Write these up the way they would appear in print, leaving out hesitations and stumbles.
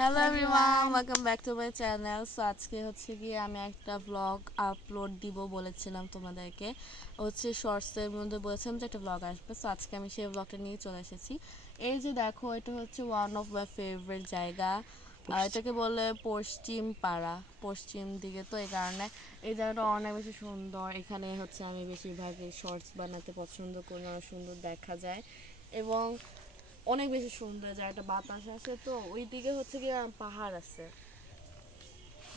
Hello everyone, welcome back to my channel. So আজকে হচ্ছে গিয়ে আমি একটা ব্লগ আপলোড দিব বলেছিলাম তোমাদেরকে, হচ্ছে শর্টসের মধ্যে বলেছিলাম যে একটা ব্লগ আসবে। সো আজকে আমি সেই ব্লগটা নিয়ে চলে এসেছি। এই যে দেখো, এটা হচ্ছে ওয়ান অফ মাই ফেভারিট জায়গা। এটাকে বলে পশ্চিম পাড়া, পশ্চিম দিকে। তো এই কারণে এই জায়গাটা অনেক বেশি সুন্দর। এখানে হচ্ছে আমি বেশিরভাগই শর্টস বানাতে পছন্দ করি, অনেক সুন্দর দেখা যায় এবং অনেক বেশি সুন্দর জায়গাটা, বাতাস আসে। তো ওই দিকে হচ্ছে কি পাহাড় আছে,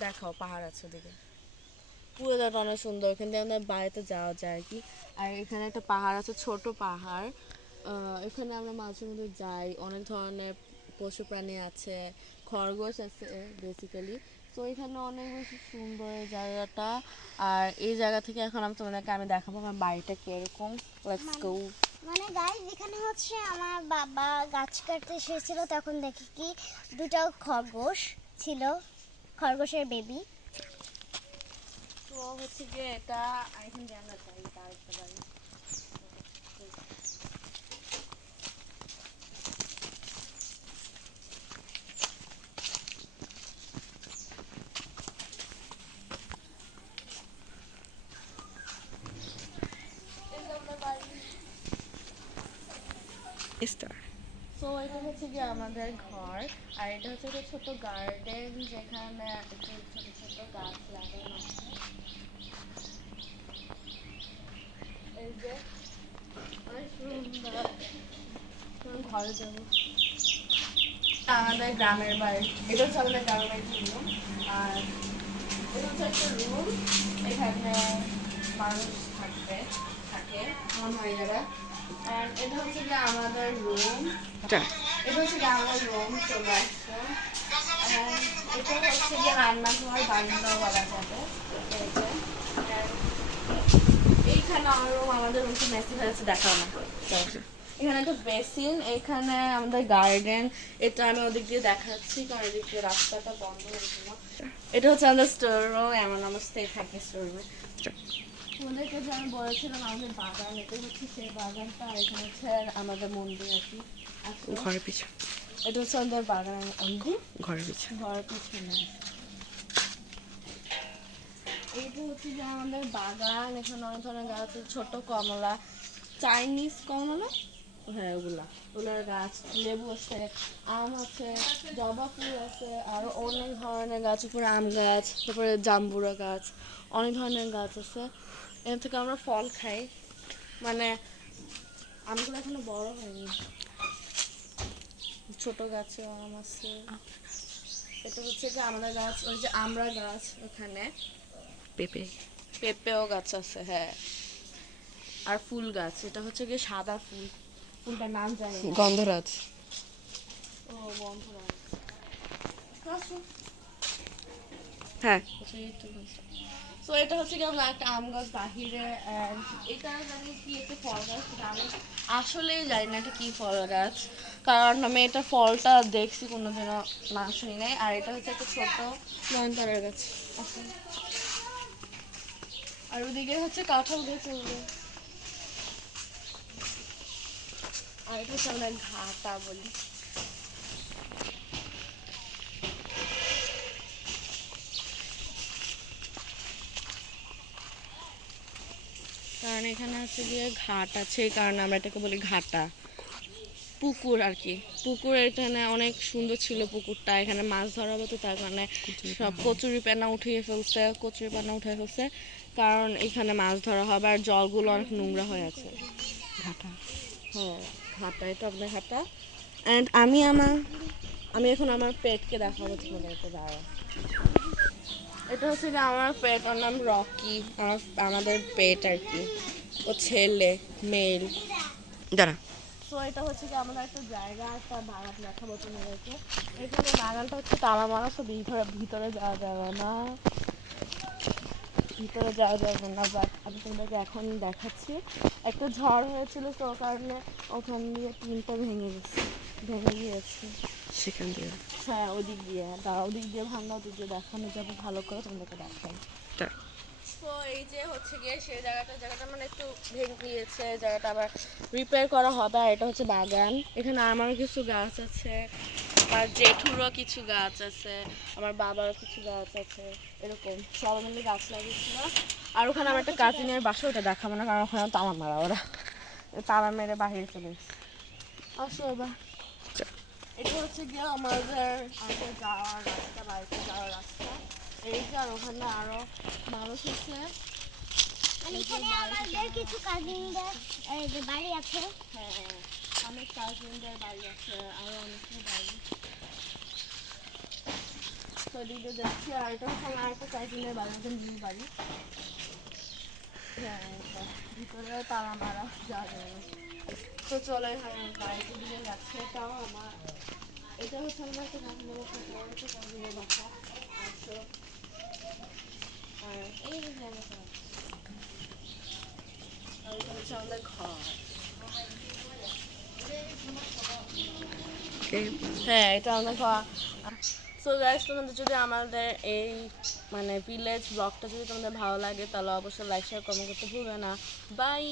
দেখাও পাহাড় আছে ওদিকে, পুরো জায়গাটা অনেক সুন্দর। ওখান থেকে আমাদের বাড়িতে যাওয়া যায় আর কি। আর এখানে একটা পাহাড় আছে, ছোট পাহাড়। এখানে আমরা মাঝে মধ্যে যাই, অনেক ধরনের পশু প্রাণী আছে, খরগোশ আছে বেসিক্যালি। তো এখানে অনেক বেশি সুন্দর এই জায়গাটা। আর এই জায়গা থেকে এখন আমি তোমাদেরকে দেখাবো আমার বাড়িটা কিরকম। Let's go. গাইস, এখানে হচ্ছে আমার বাবা গাছ কাটতে এসেছিল, তখন দেখি কি দুটো খরগোশ ছিল, খরগোশের বেবি। তো হচ্ছে গিয়ে এটা এখন জানা যায় তার একটা বাড়ি। তো এটা হচ্ছে গিয়ে আমাদের ঘর। আর এটা হচ্ছে একটা ছোট গার্ডেন, যেখানে একটু ছোট ছোট গাছ লাগানো আছে। এই যে অনেক সুন্দর। ঘরে যাবো, আমাদের গ্রামের বাড়ি। এটা হচ্ছে আমাদের গ্রামের বাড়ির রুম। আর এটা হচ্ছে একটা রুম, এখানে মানুষ থাকে আমার ভাইয়ারা। আর এটা হচ্ছে গিয়ে আমাদের রুম, এটা হচ্ছে গিয়ে আমাদের রুম চলে আসছে। And এটা হচ্ছে গিয়ে রান্নাঘর, বারান্দা বলা যাবে। এই যে, and এইখানে আমার রুম, আমাদের রুমটা মেসি হয়েছে, দেখাও না। এখানে একটা বেসিন, এখানে আমাদের গার্ডেন। এটা আমি ওদিক দিয়ে দেখাচ্ছি কারণ এদিক দিয়ে রাস্তাটা বন্ধ হয়েছিল। এটা হচ্ছে আমাদের স্টোর রুম, এমন অবস্থায় থাকে স্টোর রুমে। তোমাদেরকে যে আমি বলেছিলাম আমাদের বাগান, এটা হচ্ছে সেই বাগানটা। আর এখানে হচ্ছে আমাদের মন্দির আর কি ঘরের পিছনে। এটা হচ্ছে আমাদের বাগান, ঘরের পিছনে। এইটা হচ্ছে যে আমাদের বাগান, এখানে অনেক ধরনের গাছ আছে, ছোট কমলা, চাইনিজ কমলা, হ্যাঁ ওগুলার গাছ, লেবু আছে, আম আছে, জবা ফুল আছে, আরো অনেক ধরনের গাছ, উপরে আম গাছ, তারপরে জাম্বুরা গাছ, অনেক ধরনের গাছ আছে। এর থেকে আমরা ফল খাই, মানে আমগুলো এখনো বড় হয়নি, ছোট গাছে আম আছে। এটা হচ্ছে যে আমাদের গাছ, ওই যে আমরা গাছ, ওখানে পেঁপেও গাছ আছে, হ্যাঁ। আর ফুল গাছ, এটা হচ্ছে গিয়ে সাদা ফুল, ফুলটার নাম জানি না। গন্ধরাজ। ও বন্ধুরা, হ্যাঁ, তো এটা হচ্ছে কি আমরা একটা আম গাছ বাহিরে। এটা জানি কি একটা ফল গাছ, সেটা আমি আসলেই জানি না এটা কি ফল গাছ, কারণ আমি এটা ফলটা দেখছি কোনোদিনও, না শুনি নাই। আর এটা হচ্ছে একটা ছোট নয়নতারার গাছ। আর ওদিকে হচ্ছে কাঁঠাল গাছ ওগুলো। আর এটা হচ্ছে আমরা ঘাটা বলি। কারণ এখানে হচ্ছে গিয়ে ঘাট আছে, এই কারণে আমরা এটাকে বলি ঘাটা, পুকুর আর কি। পুকুর এখানে অনেক সুন্দর ছিল পুকুরটা, এখানে মাছ ধরা হতো, তার কারণে সব কচুরি পানা উঠিয়ে ফেলছে, কারণ এখানে মাছ ধরা হবে। আর জলগুলো অনেক নোংরা হয়ে আছে। ঘাটা। হ্যাঁ, ঘাটা, এটা আপনার ঘাটা। অ্যান্ড আমি এখন আমার পেটকে দেখাবো তোমাদেরকে, দাঁড়া। এটা হচ্ছে যে আমার পেট, ওর নাম রকি, আমাদের পেট আর কি, ও ছেলে, মেল। দাঁড়া। তো এটা হচ্ছে কি আমাদের একটা জায়গা, একটা বাগান দেখাবো তোমাদেরকে। এখানে বাগানটা হচ্ছে তালা মারা, তো ভিতরে যাওয়া যাবে না, বাট আমি তোমাদেরকে এখন দেখাচ্ছি। একটা ঝড় হয়েছিল, তো ওর কারণে ওখান দিয়ে টিনটা ভেঙে গিয়েছে সেখান দিয়ে। হ্যাঁ, ওদিক দিয়ে ভাঙা, ওদিক দিয়ে দেখানো যাবে ভালো করে, তোমাদেরকে দেখাই। সো এই যে হচ্ছে গিয়ে সেই জায়গাটা মানে একটু ভেঙে গিয়েছে, জায়গাটা আবার রিপেয়ার করা হবে। আর এটা হচ্ছে বাগান, এখানে আমারও কিছু গাছ আছে, আমার জেঠুরও কিছু গাছ আছে, আমার বাবারও কিছু গাছ আছে, এরকম সবাই মিলে গাছ লাগিয়েছিল। আর ওখানে আমার একটা কাজিনের বাসা, ওটা দেখাবো না কারণ ওখানে তালা মারা, ওরা তালা মেরে বাহিরে চলে গেছে। আসো এবার, এটা হচ্ছে গিয়ে আমাদের আগে যাওয়ার রাস্তা, বাড়িতে যাওয়ার রাস্তা। এই যে আর ওখানে আরো মানুষ আছে। মানে এখানে আমাদের কিছু কাজিনদের বাড়ি আছে। হ্যাঁ, অনেক কাজিনদের বাড়ি আছে, আরো অনেকের বাড়ি। তো দিকে যাচ্ছি, আর এটা হচ্ছে আমার আরেকটা কাজিনের বাড়ি, ওদের নিউ বাড়ি। হ্যাঁ, এটা ভিতরে তালা মারা যাবে। তো চলো এখানে বাড়িতে দিকে যাচ্ছে, এটাও আমার, এটা হচ্ছে আমার একটা কাজিনের বাসা, এটাও একটা কাজিনের বাসা। আসো, আর এই যে জায়গাটা, আর এটা হচ্ছে আমাদের ঘর। হ্যাঁ, এটা আমাদের ঘর। সো গাইস, তোমাদের যদি আমাদের এই মানে ভিলেজ ব্লগটা যদি তোমাদের ভালো লাগে তাহলে অবশ্যই লাইক শেয়ার কমেন্ট করতে ভুলবে না। বাই।